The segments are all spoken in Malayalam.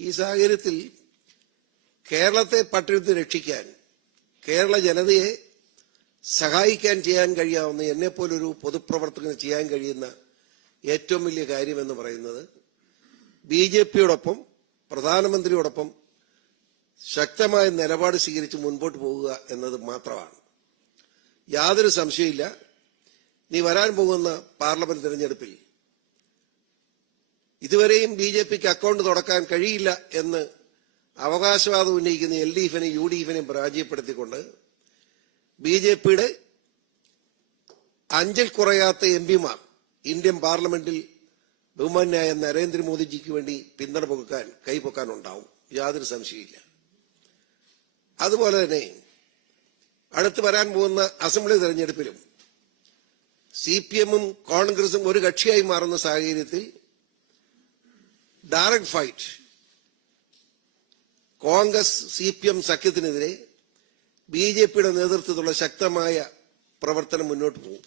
ഈ സാഹചര്യത്തിൽ കേരളത്തെ പട്ടിണത്തിൽ രക്ഷിക്കാൻ കേരള ജനതയെ സഹായിക്കാൻ ചെയ്യാൻ കഴിയാവുന്ന എന്നെപ്പോലൊരു പൊതുപ്രവർത്തകന് ചെയ്യാൻ കഴിയുന്ന ഏറ്റവും വലിയ കാര്യമെന്ന് പറയുന്നത് ബി ജെ പിയോടൊപ്പം പ്രധാനമന്ത്രിയോടൊപ്പം ശക്തമായ നിലപാട് സ്വീകരിച്ച് മുൻപോട്ട് പോകുക എന്നത് മാത്രമാണ്. യാതൊരു സംശയമില്ല നീ വരാൻ പോകുന്ന പാർലമെന്റ് തിരഞ്ഞെടുപ്പിൽ ഇതുവരെയും ബി ജെ പിക്ക് അക്കൗണ്ട് തുടക്കാൻ കഴിയില്ല എന്ന് അവകാശവാദം ഉന്നയിക്കുന്ന എൽ ഡി എഫിനെയും യു ഡി എഫിനെയും പരാജയപ്പെടുത്തിക്കൊണ്ട് ബി ജെ പിയുടെ അഞ്ചിൽ കുറയാത്ത എം പിമാർ ഇന്ത്യൻ പാർലമെന്റിൽ ബഹുമാന്യായ നരേന്ദ്രമോദിജിക്ക് വേണ്ടി പിന്തുണ പൊക്കാൻ കൈപൊക്കാനുണ്ടാവും. യാതൊരു സംശയമില്ല അതുപോലെ തന്നെ അടുത്ത് വരാൻ പോകുന്ന അസംബ്ലി തെരഞ്ഞെടുപ്പിലും സി പി എമ്മും കോൺഗ്രസും ഒരു കക്ഷിയായി മാറുന്ന സാഹചര്യത്തിൽ direct fight. Congress C P M സഖ്യത്തിനെതിരെ B J പിയുടെ നേതൃത്വത്തിലുള്ള ശക്തമായ പ്രവർത്തനം മുന്നോട്ട് പോകും.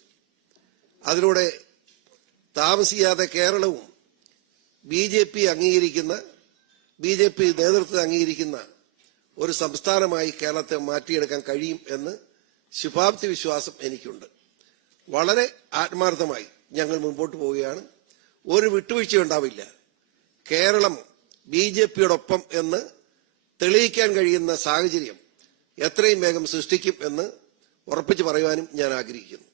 അതിലൂടെ താമസിയാതെ കേരളവും ബി ജെ പി അംഗീകരിക്കുന്ന ബി ജെ പി നേതൃത്വം അംഗീകരിക്കുന്ന ഒരു സംസ്ഥാനമായി കേരളത്തെ മാറ്റിയെടുക്കാൻ കഴിയും എന്ന് ശുഭാപ്തി വിശ്വാസം എനിക്കുണ്ട്. വളരെ ആത്മാർത്ഥമായി ഞങ്ങൾ മുമ്പോട്ട് പോവുകയാണ്. ഒരു വിട്ടുവീഴ്ച ഉണ്ടാവില്ല കേരളം ബി ജെ പിയോടൊപ്പം എന്ന് തെളിയിക്കാൻ കഴിയുന്ന സാഹചര്യം എത്രയും വേഗം സൃഷ്ടിക്കും എന്ന് ഉറപ്പിച്ചു പറയുവാനും ഞാൻ ആഗ്രഹിക്കുന്നു.